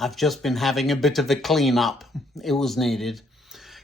I've just been having a bit of a clean up. It was needed.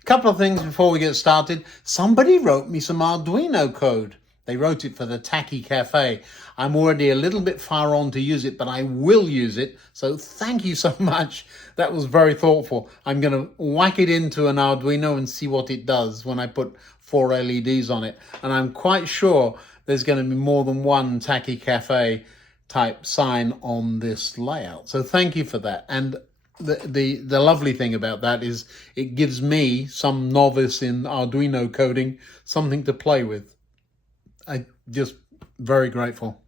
Couple of things before we get started. Somebody wrote me some Arduino code. They wrote it for the Tacky Cafe. I'm already a little bit far on to use it, but I will use it. So thank you so much. That was very thoughtful. I'm going to whack it into an Arduino and see what it does when I put 4 LEDs on it. And I'm quite sure there's going to be more than one Tacky Cafe type sign on this layout. So thank you for that. And the lovely thing about that is it gives me, some novice in Arduino coding, something to play with. I'm just very grateful.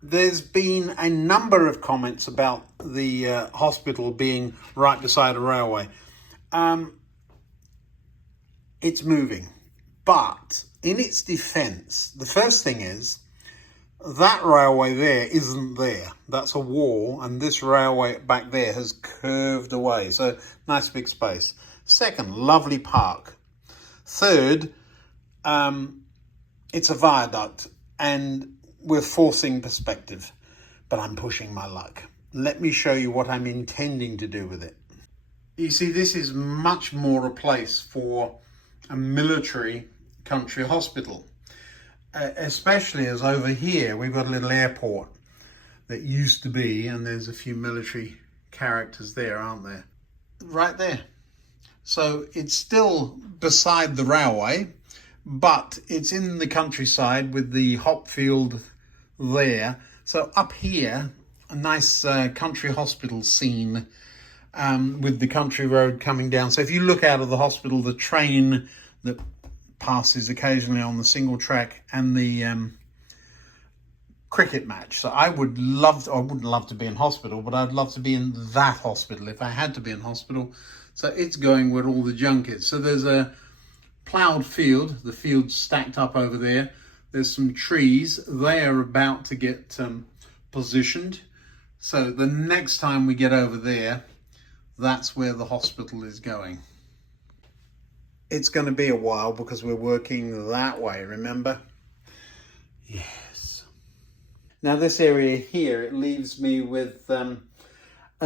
There's been a number of comments about the hospital being right beside a railway. It's moving, but in its defense, the first thing is that railway there isn't there. That's a wall, and this railway back there has curved away. So nice big space. Second, lovely park. Third, it's a viaduct, and we're forcing perspective, but I'm pushing my luck. Let me show you what I'm intending to do with it. You see, this is much more a place for a military country hospital, especially as over here we've got a little airport that used to be, and there's a few military characters there, aren't there? Right there. So it's still beside the railway, but it's in the countryside with the hop field there. So up here, a nice country hospital scene with the country road coming down. So if you look out of the hospital, the train that passes occasionally on the single track, and the cricket match. So I wouldn't love to be in hospital, but I'd love to be in that hospital if I had to be in hospital. So it's going where all the junk is. So there's a ploughed field, the field's stacked up over there. There's some trees. They are about to get positioned. So the next time we get over there, that's where the hospital is going. It's going to be a while because we're working that way, remember? Yes. Now this area here, it leaves me with a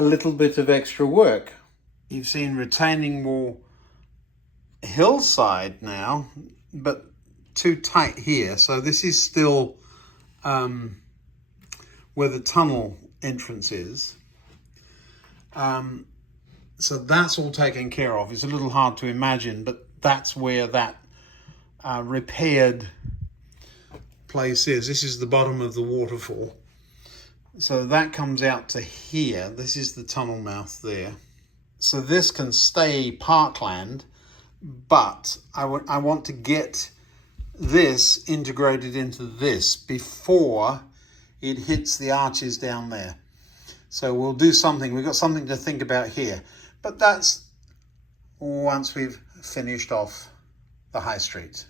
little bit of extra work. You've seen retaining wall hillside now, but too tight here. So this is still where the tunnel entrance is. So that's all taken care of. It's a little hard to imagine, but that's where that repaired place is. This is the bottom of the waterfall. So that comes out to here. This is the tunnel mouth there. So this can stay parkland, but I want to get this integrated into this before it hits the arches down there. So we'll do something. We've got something to think about here, but that's once we've finished off the high street.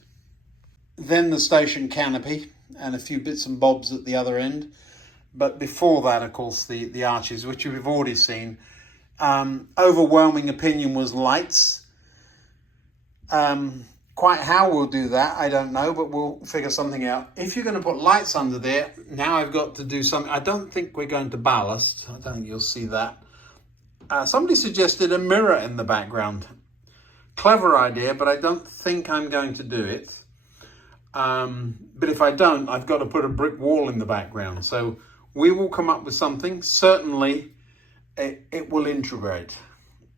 Then the station canopy and a few bits and bobs at the other end. But before that, of course, the arches, which we've already seen. Overwhelming opinion was lights. Quite how we'll do that, I don't know, but we'll figure something out. If you're going to put lights under there, now I've got to do something. I don't think we're going to ballast. I don't think you'll see that. Somebody suggested a mirror in the background. Clever idea, but I don't think I'm going to do it. But if I don't, I've got to put a brick wall in the background. So we will come up with something. Certainly, it will integrate.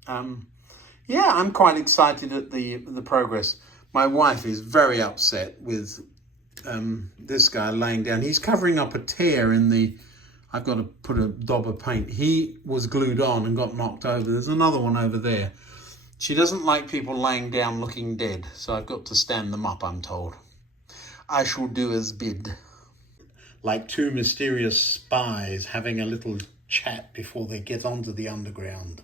Yeah, I'm quite excited at the progress. My wife is very upset with this guy laying down. He's covering up a tear in the... I've got to put a daub of paint. He was glued on and got knocked over. There's another one over there. She doesn't like people laying down looking dead, so I've got to stand them up, I'm told. I shall do as bid. Like two mysterious spies having a little chat before they get onto the underground.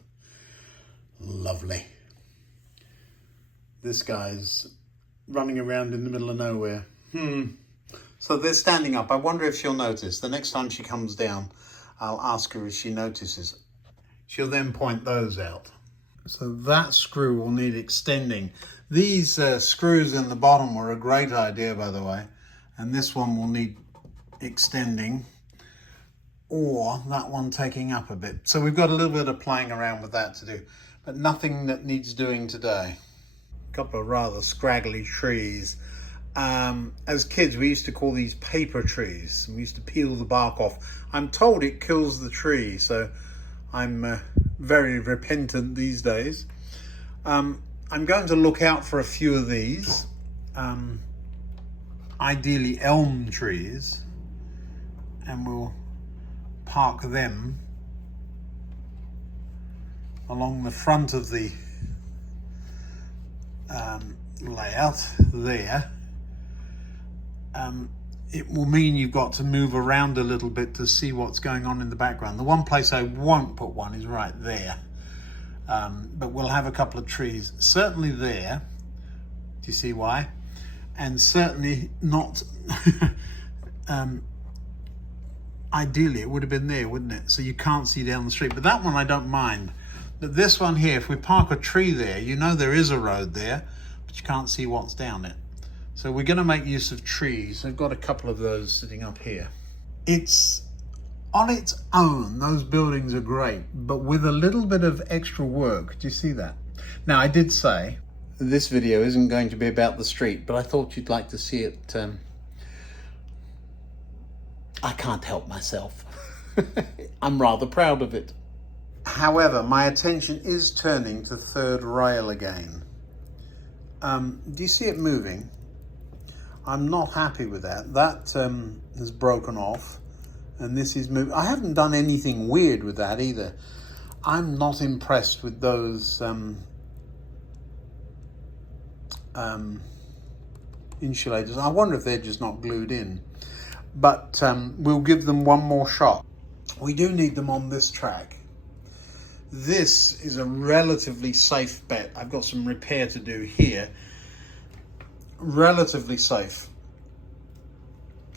Lovely. This guy's running around in the middle of nowhere. So they're standing up. I wonder if she'll notice. The next time she comes down, I'll ask her if she notices. She'll then point those out. So that screw will need extending. These screws in the bottom were a great idea, by the way. And this one will need extending. or that one taking up a bit. So we've got a little bit of playing around with that to do, but nothing that needs doing today. A couple of rather scraggly trees. As kids, we used to call these paper trees. We used to peel the bark off. I'm told it kills the tree, so I'm very repentant these days. I'm going to look out for a few of these, ideally elm trees, and we'll park them along the front of the layout there. It will mean you've got to move around a little bit to see what's going on in the background. The one place I won't put one is right there, but we'll have a couple of trees certainly there. Do you see why? And certainly not ideally it would have been there, wouldn't it? So you can't see down the street, but that one I don't mind. But this one here, if we park a tree there, you know there is a road there, but you can't see what's down it. So we're going to make use of trees. I've got a couple of those sitting up here. It's on its own, those buildings are great, but with a little bit of extra work. Do you see that? Now, I did say this video isn't going to be about the street, but I thought you'd like to see it. I can't help myself. I'm rather proud of it. However, my attention is turning to third rail again. Do you see it moving? I'm not happy with that. That has broken off, and this is moving. I haven't done anything weird with that either. I'm not impressed with those insulators. I wonder if they're just not glued in. But we'll give them one more shot. We do need them on this track. This is a relatively safe bet. I've got some repair to do here. Relatively safe,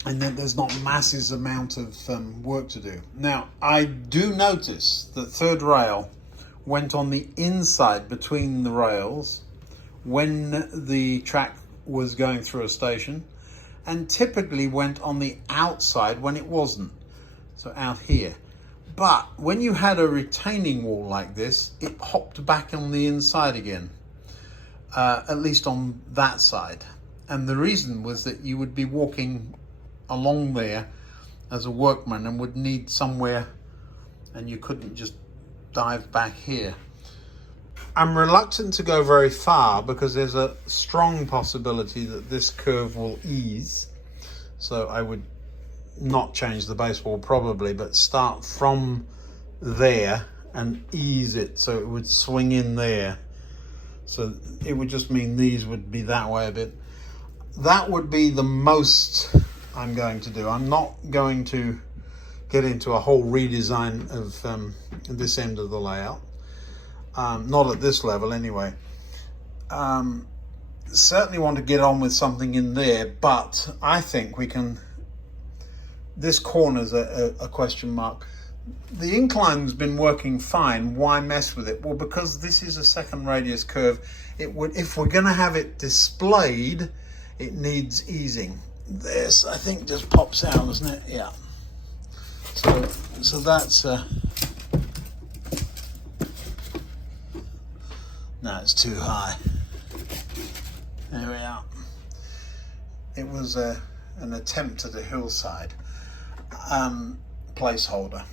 and then there's not massive amount of work to do. Now, I do notice that third rail went on the inside between the rails when the track was going through a station, and typically went on the outside when it wasn't, so out here. But when you had a retaining wall like this, it hopped back on the inside again. At least on that side. And the reason was that you would be walking along there as a workman and would need somewhere, and you couldn't just dive back here. I'm reluctant to go very far because there's a strong possibility that this curve will ease. So I would not change the baseboard probably, but start from there and ease it so it would swing in there. So it would just mean these would be that way a bit. That would be the most I'm going to do. I'm not going to get into a whole redesign of this end of the layout. Not at this level anyway. Certainly want to get on with something in there, but I think we can... This corner's a question mark. The incline's been working fine. Why mess with it? Well, because this is a second radius curve. It would, if we're going to have it displayed, it needs easing. This, I think, just pops out, doesn't it? Yeah. So that's... No, it's too high. There we are. It was an attempt at a hillside placeholder.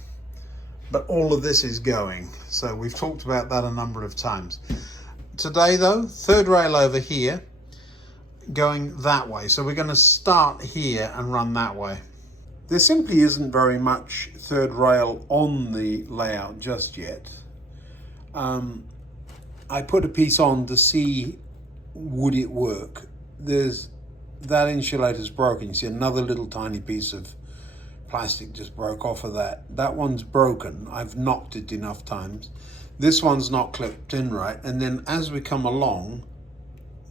But all of this is going. So we've talked about that a number of times. Today, though, third rail over here, going that way. So we're going to start here and run that way. There simply isn't very much third rail on the layout just yet. I put a piece on to see would it work. That insulator's broken. You see another little tiny piece of plastic just broke off of that. That one's broken. I've knocked it enough times. This one's not clipped in right. And then as we come along,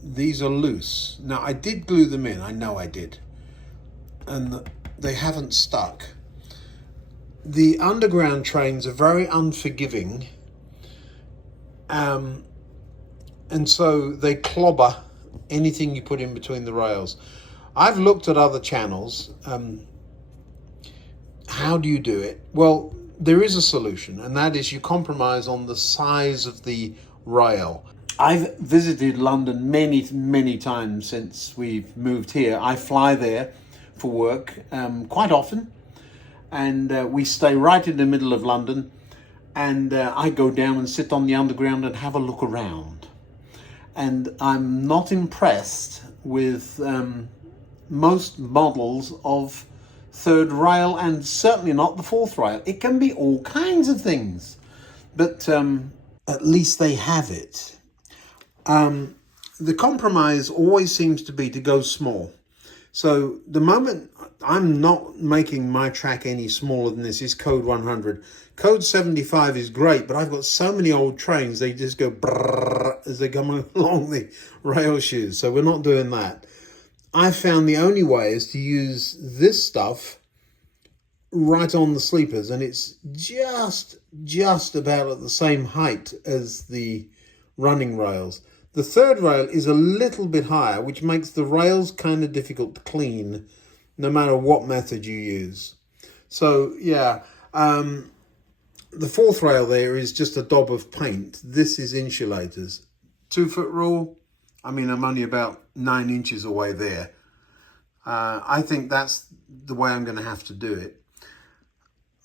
these are loose. Now I did glue them in. I know I did. And they haven't stuck. The underground trains are very unforgiving. And so they clobber anything you put in between the rails. I've looked at other channels, How do you do it? Well, there is a solution, and that is you compromise on the size of the rail. I've visited London many, many times since we've moved here. I fly there for work quite often, and we stay right in the middle of London. And I go down and sit on the underground and have a look around. And I'm not impressed with most models of third rail, and certainly not the fourth rail. It can be all kinds of things, but at least they have it. The compromise always seems to be to go small. So the moment I'm not making my track any smaller than this is code 100. Code 75 is great, but I've got so many old trains, they just go brrrr as they come along the rail shoes. So we're not doing that. I found the only way is to use this stuff right on the sleepers, and it's just about at the same height as the running rails. The third rail is a little bit higher, which makes the rails kind of difficult to clean, no matter what method you use. So yeah, the fourth rail there is just a daub of paint. This is insulators. 2 foot rule, I mean, I'm only about 9 inches away there. I think that's the way I'm going to have to do it.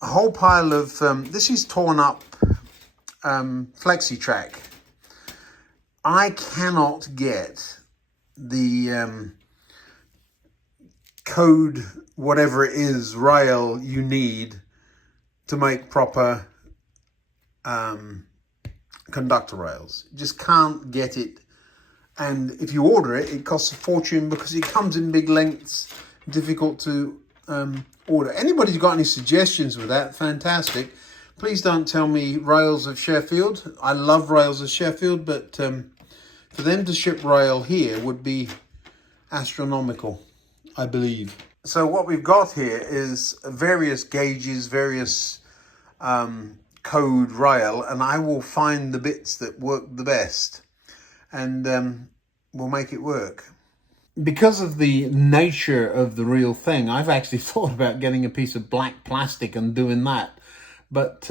A whole pile of, this is torn up flexi track. I cannot get the code, whatever it is, rail you need to make proper conductor rails. You just can't get it. And if you order it, it costs a fortune because it comes in big lengths, difficult to order. Anybody's got any suggestions with that, fantastic. Please don't tell me rails of Sheffield. I love rails of Sheffield, but for them to ship rail here would be astronomical, I believe. So what we've got here is various gauges, various code rail, and I will find the bits that work the best, and we'll make it work. Because of the nature of the real thing, I've actually thought about getting a piece of black plastic and doing that. But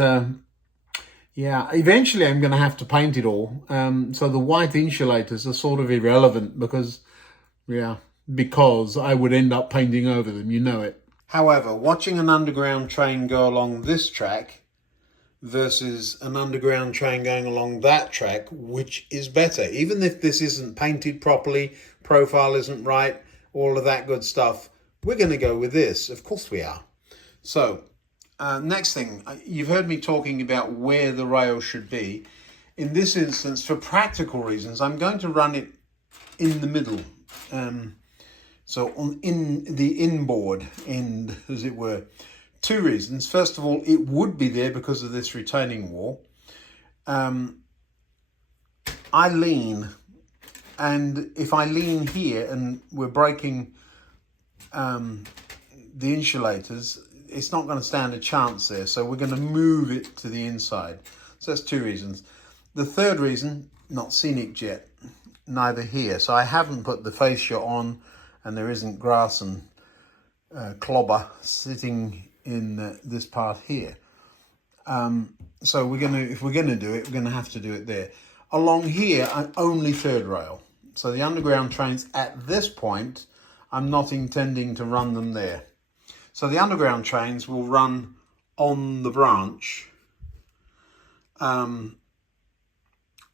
yeah, eventually I'm going to have to paint it all. So the white insulators are sort of irrelevant because I would end up painting over them, you know it. However, watching an underground train go along this track versus an underground train going along that track, which is better? Even if this isn't painted properly, profile isn't right, all of that good stuff, we're going to go with this. Of course we are. So next thing, you've heard me talking about where the rail should be. In this instance, for practical reasons, I'm going to run it in the middle. So in the inboard end, as it were. 2 reasons. First of all, it would be there because of this retaining wall. I lean, and if I lean here and we're breaking the insulators, it's not going to stand a chance there. So we're going to move it to the inside. So that's 2 reasons. The third reason, not scenic jet, neither here. So I haven't put the fascia on, and there isn't grass and clobber sitting in this part here. So if we're gonna do it, we're gonna have to do it there. Along here, I'm only third rail. So the underground trains at this point, I'm not intending to run them there. So the underground trains will run on the branch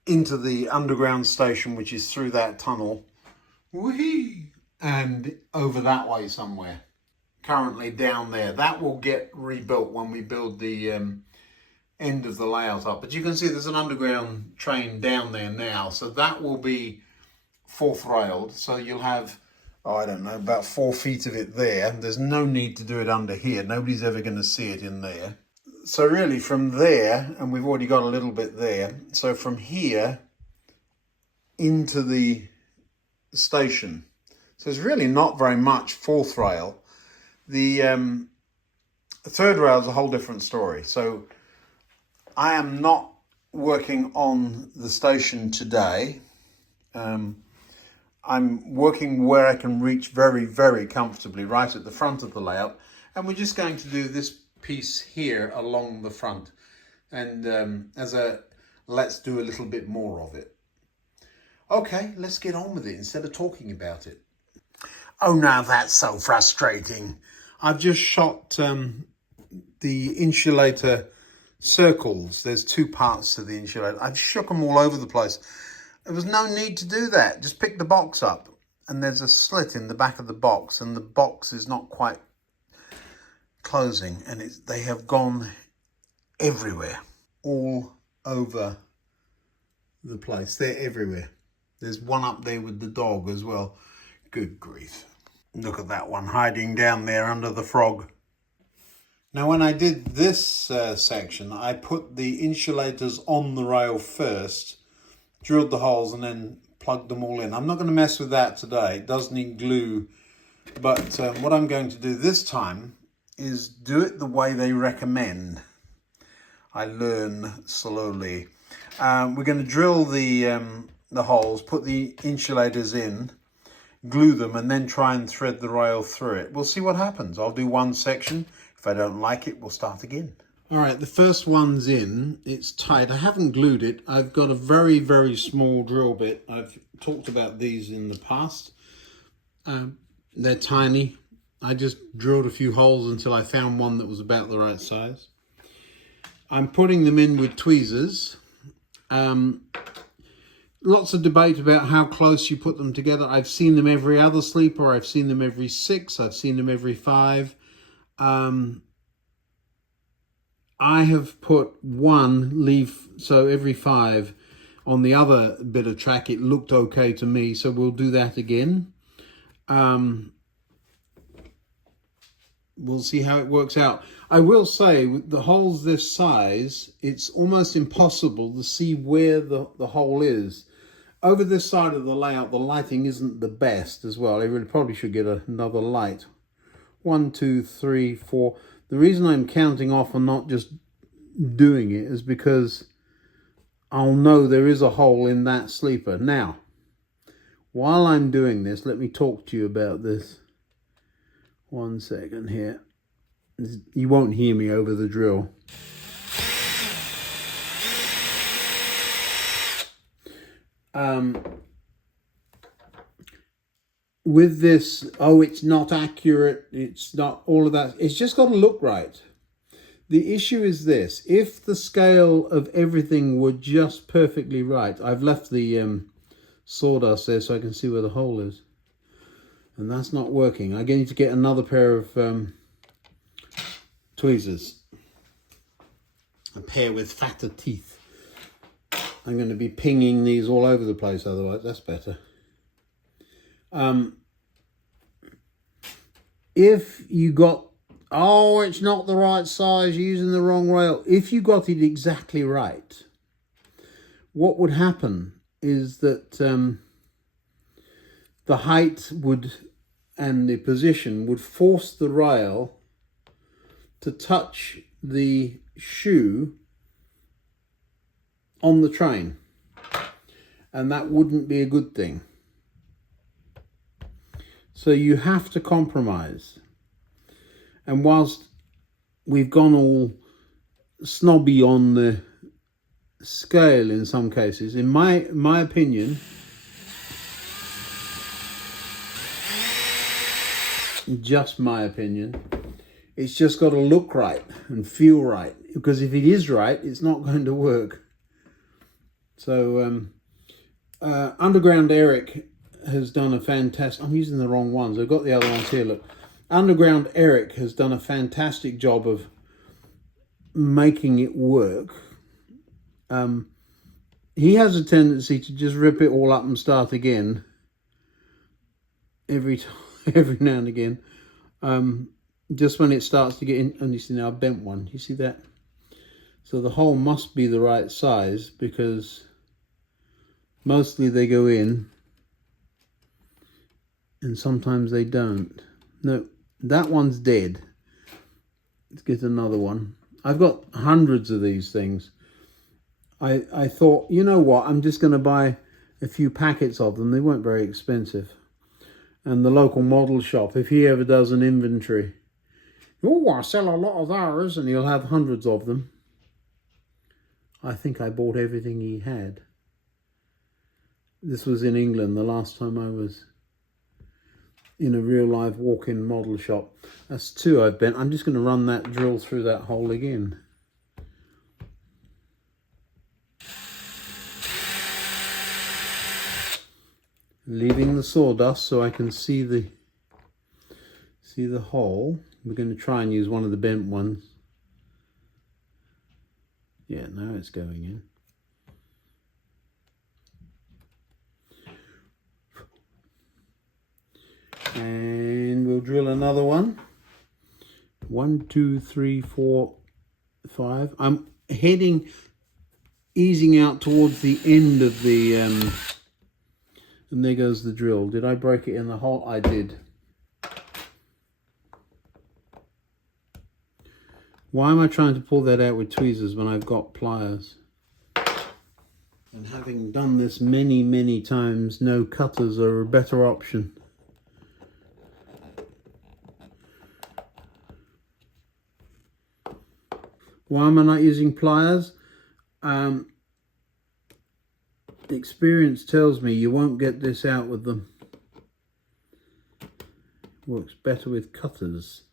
into the underground station, which is through that tunnel, whee, and over that way somewhere. Currently down there. That will get rebuilt when we build the end of the layout up. But you can see there's an underground train down there now. So that will be 4th railed. So you'll have, I don't know, about 4 feet of it there. There's no need to do it under here. Nobody's ever going to see it in there. So really from there, and we've already got a little bit there. So from here into the station. So it's really not very much 4th rail. The 3rd rail is a whole different story. So I am not working on the station today. I'm working where I can reach very, very comfortably, right at the front of the layout. And we're just going to do this piece here along the front, and let's do a little bit more of it. Okay, let's get on with it instead of talking about it. Oh, now that's so frustrating. I've just shot the insulator circles. There's two parts to the insulator. I've shook them all over the place. There was no need to do that. Just pick the box up, and there's a slit in the back of the box, and the box is not quite closing, and they have gone everywhere, all over the place. They're everywhere. There's one up there with the dog as well. Good grief. Look at that one hiding down there under the frog. Now, when I did this section, I put the insulators on the rail first, drilled the holes, and then plugged them all in. I'm not going to mess with that today. It does need glue. But what I'm going to do this time is do it the way they recommend. I learn slowly. We're going to drill the holes, put the insulators in, glue them, and then try and thread the rail through it. We'll see what happens. I'll do one section. If I don't like it, we'll start again. All right, the first one's in. It's tight. I haven't glued it. I've got a very, very small drill bit. I've talked about these in the past. They're tiny. I just drilled a few holes until I found one that was about the right size. I'm putting them in with tweezers. Lots of debate about how close you put them together. I've seen them every other sleeper. I've seen them every 6. I've seen them every 5. I have put one leaf, so every 5 on the other bit of track. It looked okay to me, so we'll do that again. We'll see how it works out. I will say, with the holes this size, it's almost impossible to see where the hole is. Over this side of the layout, the lighting isn't the best as well. I really probably should get another light. 1, 2, 3, 4. The reason I'm counting off and not just doing it is because I'll know there is a hole in that sleeper. Now, while I'm doing this, let me talk to you about this. 1 second here. You won't hear me over the drill. With this, oh, it's not accurate, it's not all of that. It's just got to look right. The issue is this. If the scale of everything were just perfectly right, I've left the sawdust there so I can see where the hole is. And that's not working. I need to get another pair of tweezers. A pair with fatter teeth. I'm going to be pinging these all over the place otherwise. That's better. If you got, oh, it's not the right size, you're using the wrong rail. If you got it exactly right, what would happen is that the height would and the position would force the rail to touch the shoe on the train, and that wouldn't be a good thing. So you have to compromise. And whilst we've gone all snobby on the scale in some cases, in my opinion, just my opinion, it's just got to look right and feel right, because if it is right, it's not going to work. So Underground Eric has done a fantastic, I'm using the wrong ones, I've got the other ones here, look. Underground Eric has done a fantastic job of making it work. He has a tendency to just rip it all up and start again every now and again. Just when it starts to get in, and you see now I've bent one, you see that? So the hole must be the right size, because mostly they go in and sometimes they don't. No, that one's dead. Let's get another one. I've got hundreds of these things. I thought, you know what, I'm just going to buy a few packets of them. They weren't very expensive. And the local model shop, if he ever does an inventory, Oh, I sell a lot of those, and he'll have hundreds of them. I think I bought everything he had. This was in England the last time I was in a real live walk-in model shop. That's two I've been. I'm just going to run that drill through that hole again. Leaving the sawdust so I can see the hole. We're going to try and use one of the bent ones. Yeah, now it's going in. And we'll drill another one. 1, 2, 3, 4, 5. I'm easing out towards the end of the, and there goes the drill. Did I break it in the hole? I did. Why am I trying to pull that out with tweezers when I've got pliers? And having done this many, many times, no cutters are a better option. Why am I not using pliers? Experience tells me you won't get this out with them. Works better with cutters.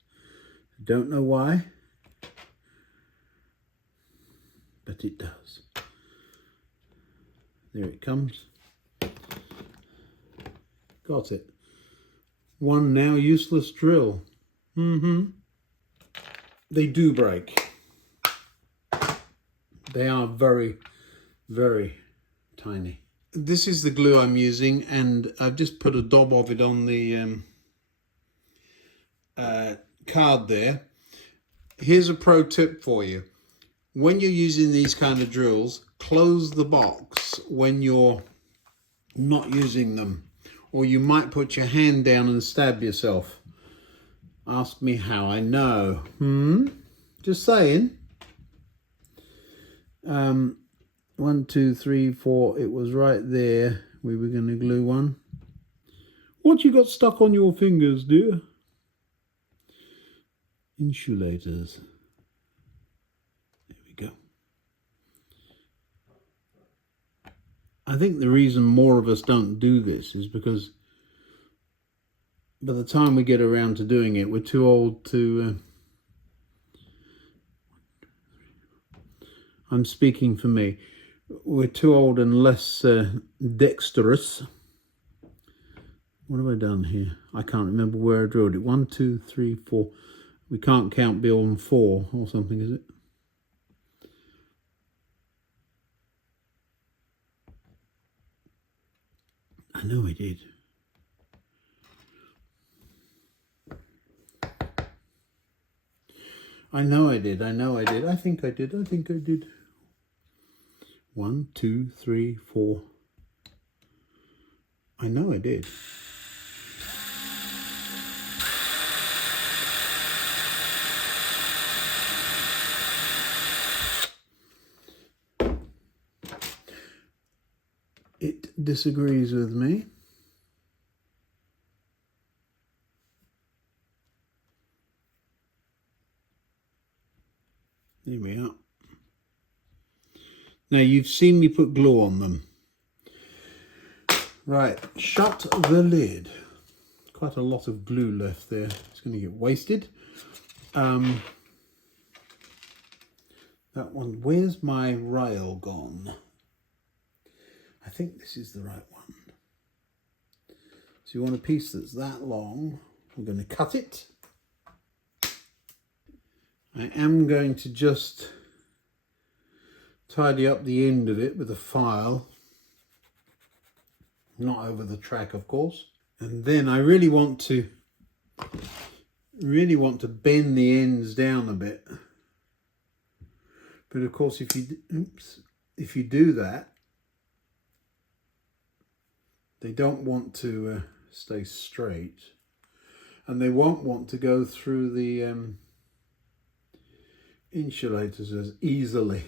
Don't know why, but it does. There it comes. Got it. One now useless drill. They do break. They are very, very tiny. This is the glue I'm using, and I've just put a dab of it on the card there. Here's a pro tip for you. When you're using these kind of drills, close the box when you're not using them, or you might put your hand down and stab yourself. Ask me how I know. Just saying. 1, 2, 3, 4. It was right there. We were going to glue one. What you got stuck on your fingers, dear? Insulators. There we go. I think the reason more of us don't do this is because by the time we get around to doing it, we're too old to... I'm speaking for me. We're too old and less dexterous. What have I done here? I can't remember where I drilled it. 1, 2, 3, 4. We can't count beyond 4 or something, is it? I know I did. I know I did. I know I did. I think I did. I think I did. 1, 2, 3, 4. I know I did. It disagrees with me. Here we are. Now you've seen me put glue on them. Right, shut the lid. Quite a lot of glue left there. It's going to get wasted. That one, where's my rail gone? I think this is the right one. So you want a piece that's that long. I'm going to cut it. I am going to just tidy up the end of it with a file. Not over the track, of course. And then I really want to bend the ends down a bit. But of course, if you do that, they don't want to stay straight, and they won't want to go through the insulators as easily.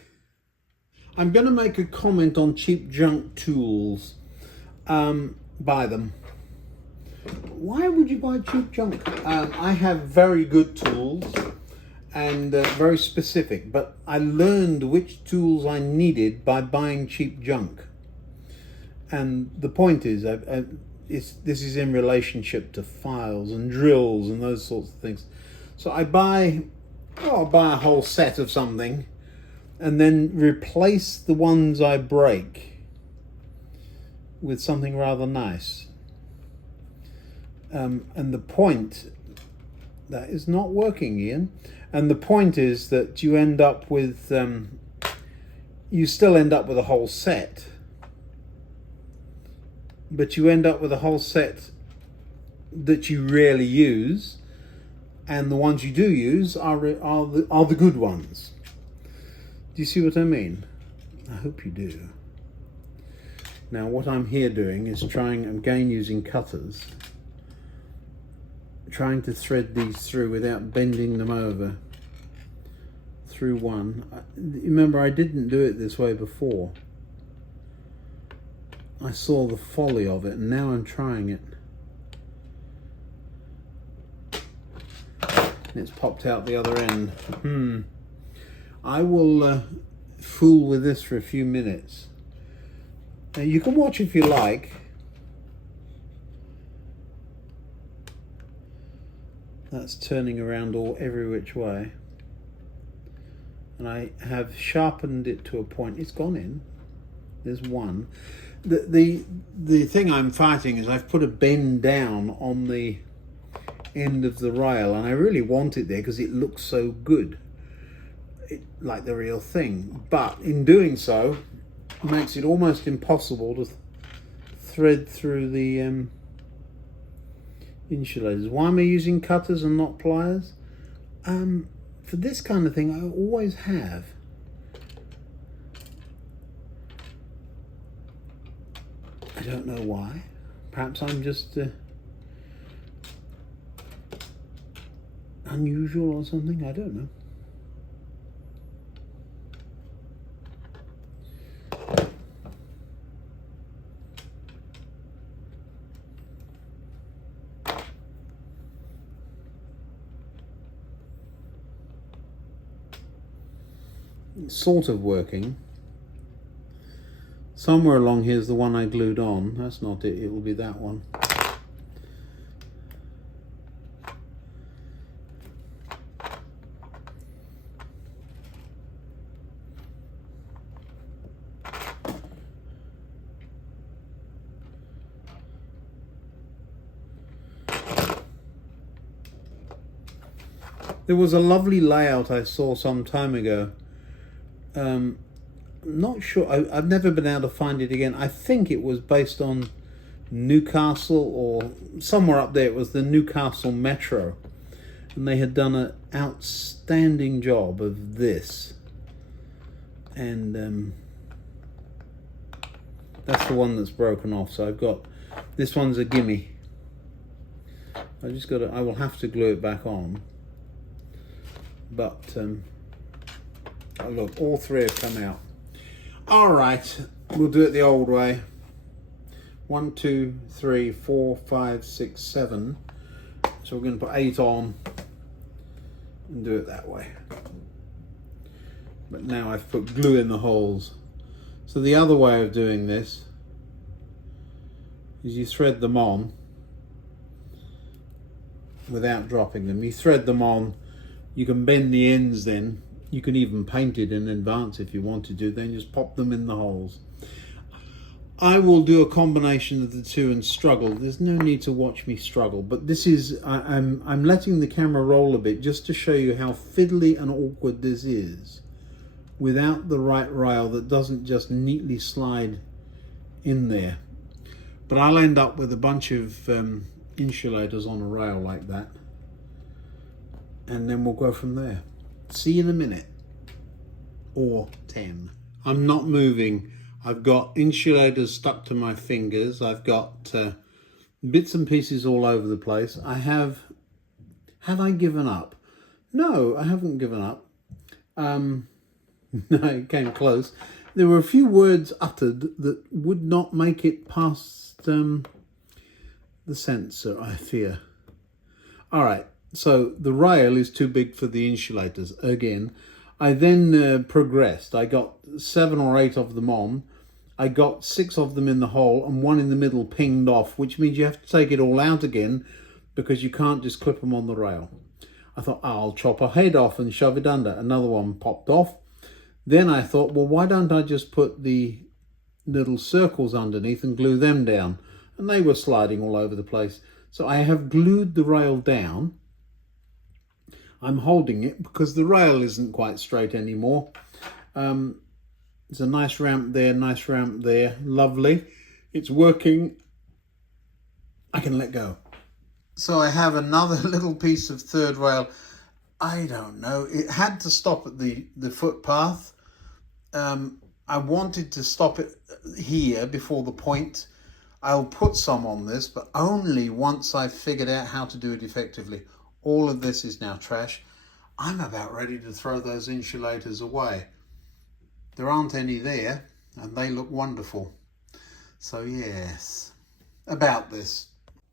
I'm going to make a comment on cheap junk tools. Buy them. Why would you buy cheap junk? I have very good tools and very specific, but I learned which tools I needed by buying cheap junk. And the point is, this is in relationship to files and drills and those sorts of things. So I'll buy a whole set of something and then replace the ones I break with something rather nice. And the point, that is not working, Ian. And the point is that you end up with, you still end up with a whole set, but you end up with a whole set that you rarely use, and the ones you do use are the good ones. Do you see what I mean? I hope you do. Now what I'm here doing is trying, again using cutters, trying to thread these through without bending them over through one. Remember, I didn't do it this way before. I saw the folly of it and now I'm trying it. And it's popped out the other end. I will fool with this for a few minutes. Now you can watch if you like. That's turning around every which way. And I have sharpened it to a point. It's gone in. There's one. The thing I'm fighting is I've put a bend down on the end of the rail, and I really want it there because it looks so good, like the real thing. But in doing so, it makes it almost impossible to thread through the insulators. Why am I using cutters and not pliers? For this kind of thing, I always have. I don't know why. Perhaps I'm just unusual or something. I don't know. It's sort of working. Somewhere along here is the one I glued on. That's not it. It will be that one. There was a lovely layout I saw some time ago. Not sure, I've never been able to find it again. I think it was based on Newcastle or somewhere up there. It was the Newcastle Metro, and they had done an outstanding job of this, and that's the one that's broken off. So I've got, this one's a gimme. I just got to, I will have to glue it back on, but oh look, all three have come out. All right, we'll do it the old way. 1, 2, 3, 4, 5, 6, 7. So we're going to put 8 on and do it that way. But now I've put glue in the holes. So the other way of doing this is you thread them on without dropping them. You thread them on, you can bend the ends then. You can even paint it in advance if you wanted to, then just pop them in the holes. I will do a combination of the two and struggle. There's no need to watch me struggle, but this is, I'm letting the camera roll a bit just to show you how fiddly and awkward this is without the right rail that doesn't just neatly slide in there. But I'll end up with a bunch of insulators on a rail like that, and then we'll go from there. See you in a minute, or 10. I'm not moving. I've got insulators stuck to my fingers. I've got bits and pieces all over the place. Have I given up? No, I haven't given up. No, it came close. There were a few words uttered that would not make it past the sensor, I fear. All right, so the rail is too big for the insulators again. I then progressed. I got 7 or 8 of them on. I got 6 of them in the hole and 1 in the middle pinged off, which means you have to take it all out again because you can't just clip them on the rail. I thought, I'll chop a head off and shove it under. Another one popped off. Then I thought, well, why don't I just put the little circles underneath and glue them down? And they were sliding all over the place. So I have glued the rail down. I'm holding it because the rail isn't quite straight anymore. There's a nice ramp there, lovely. It's working. I can let go. So I have another little piece of third rail. I don't know, it had to stop at the footpath. I wanted to stop it here before the point. I'll put some on this, but only once I've figured out how to do it effectively. All of this is now trash. I'm about ready to throw those insulators away. There aren't any there, and they look wonderful. So yes, about this.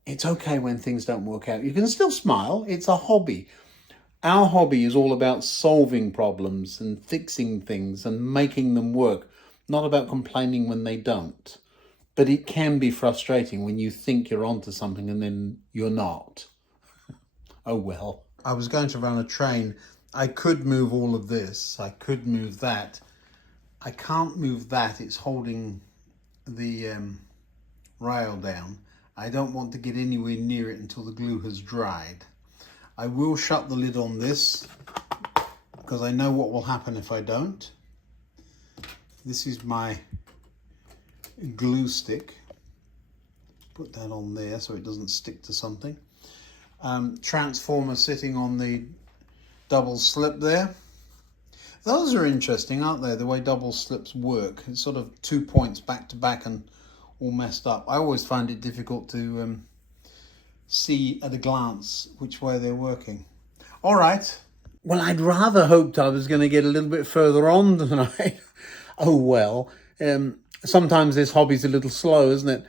It's okay when things don't work out. You can still smile. It's a hobby. Our hobby is all about solving problems and fixing things and making them work, not about complaining when they don't. But it can be frustrating when you think you're onto something and then you're not. Oh well. I was going to run a train. I could move all of this. I could move that. I can't move that. It's holding the rail down. I don't want to get anywhere near it until the glue has dried. I will shut the lid on this because I know what will happen if I don't. This is my glue stick. Put that on there so it doesn't stick to something. Transformer sitting on the double slip there. Those are interesting, aren't they? The way double slips work. It's sort of 2 points back to back and all messed up. I always find it difficult to see at a glance which way they're working. All right. Well, I'd rather hoped I was going to get a little bit further on tonight. Oh well. Sometimes this hobby's a little slow, isn't it?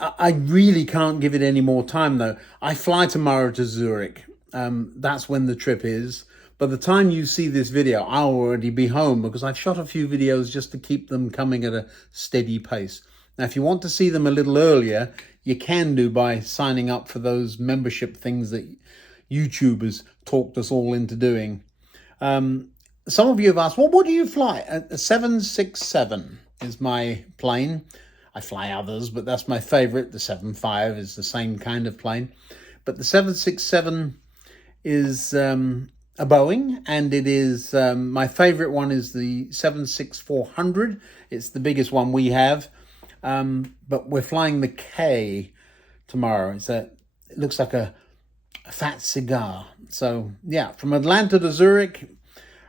I really can't give it any more time though. I fly tomorrow to Zurich. That's when the trip is. By the time you see this video, I'll already be home because I've shot a few videos just to keep them coming at a steady pace. Now, if you want to see them a little earlier, you can do by signing up for those membership things that YouTube has talked us all into doing. Some of you have asked, well, what do you fly? A 767 is my plane. I fly others, but that's my favorite. The 75 is the same kind of plane. But the 767 is a Boeing, and it is my favorite one is the 76400. It's the biggest one we have. But we're flying the K tomorrow. It looks like a fat cigar. So yeah, from Atlanta to Zurich,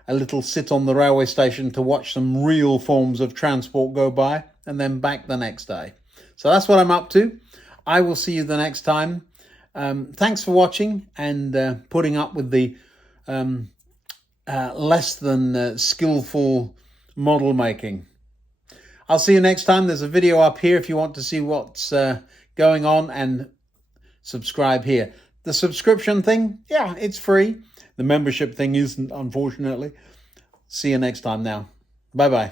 a little sit on the railway station to watch some real forms of transport go by, and then back the next day. So that's what I'm up to. I will see you the next time. Thanks for watching and putting up with the less than skillful model making. I'll see you next time. There's a video up here if you want to see what's going on, and subscribe here. The subscription thing, yeah, it's free. The membership thing isn't, unfortunately. See you next time now. Bye-bye.